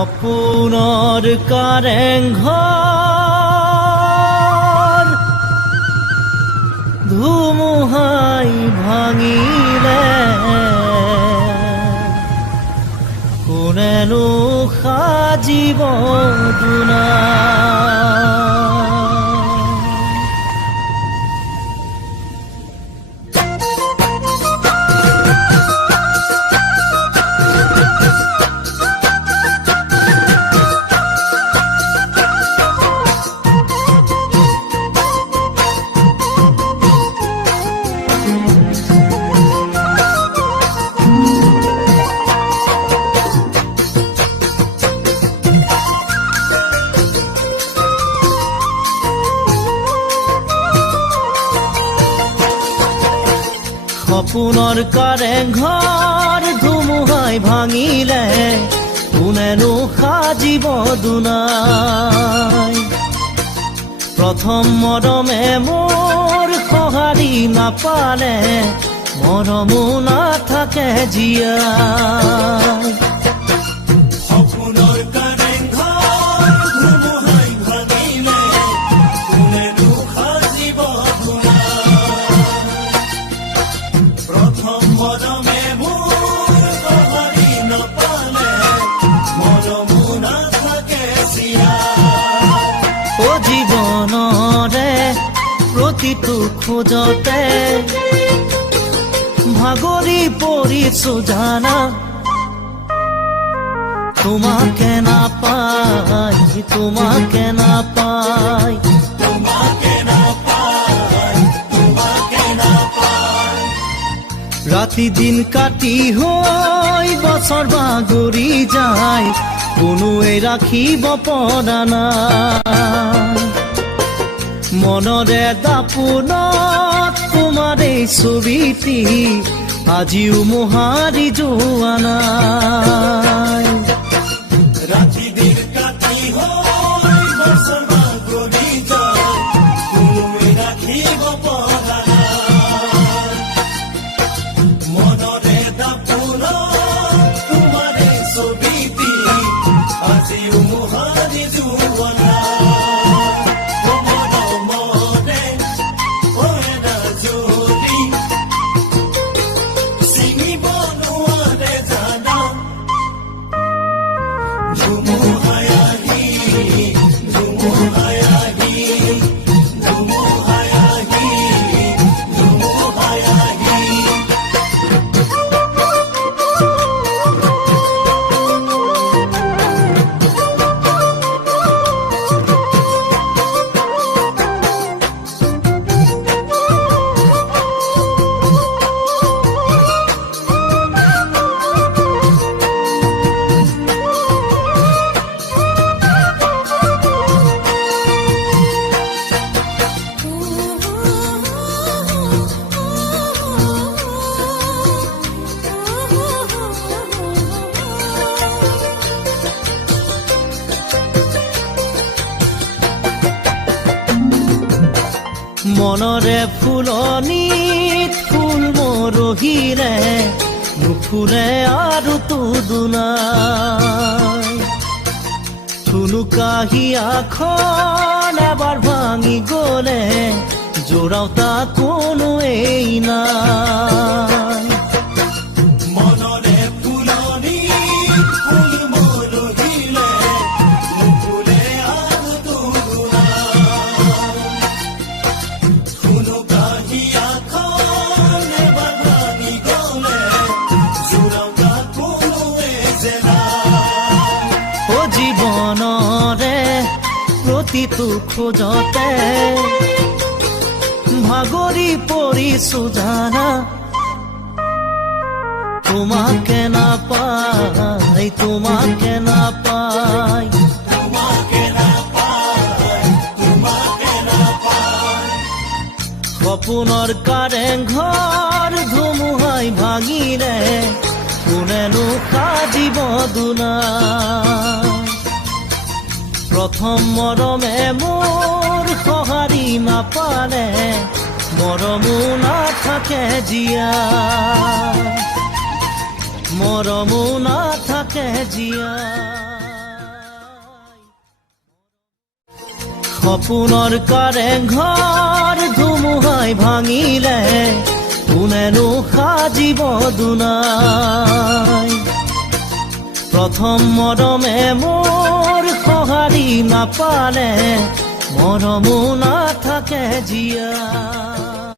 সপোনৰ কাৰেংঘৰ ধুমুহাই ভাঙিলে কোনেনো সাজিব দুনা। সপোনৰ কাৰেংঘৰ ধুমুহাই ভাঙিলে কোনেনো সাজিব দুনাই। প্ৰথম মৰমে মোৰ সঁহাৰি নাপালে মৰমো নাথাকে জীয়াই। জীৱনৰে প্ৰতিটো খোজতে ভাগৰি পৰিছো জানা, তোমাকে নাপাই তোমাকে নাপাই তোমাকে নাপাই তোমাকে নাপাই। ৰাতি দিন কাটি হৈ বছৰ বাগৰি যায় কোনোৱে ৰাখিব পৰা নাই। মনৰে দাপোনত তোমাৰ এই ছবিটি আজিও মোহাৰি যোৱা নাই। ৰাতি দিন কাটি হৈ বছৰ বাগৰি যায় কোনোৱে ৰাখিব পৰা নাই। মনৰে দাপোনত তোমাৰ এই ছবিটি আজিও মোহাৰি যোৱা নাই। মনৰে ফুলনিত ফুল মৰহিলে নুফুলে আৰু দুনাই। থুনুকাহিয়াখন এবাৰ ভাঙি গলে জোৰাও তাক কোনোৱেই নাই। মনৰে ফুলনিত ফুল মৰহিলে নুফুলে আৰু জীৱনৰে প্ৰতিটো খোজতে ভাগৰি পৰিছো জানা, তোমাকে নাপাই তোমাকে নাপাই তোমাকে নাপাই তোমাকে নাপাই। সপোনৰ কাৰেংঘৰ ধুমুহাই ভাঙিলে কোনেনো সাজিব দুনাই। প্ৰথম মৰমে মোৰ সঁহাৰি নাপালে মৰমো নাথাকে জীয়াই মৰমো নাথাকে জীয়াই। সপোনৰ কাৰেংঘৰ ধুমুহাই ভাঙিলে কোনেনো সাজিব দুনাই প্ৰথম মৰমে মোৰ সঁহাৰি নাপালে মৰমো নাথাকে জীয়া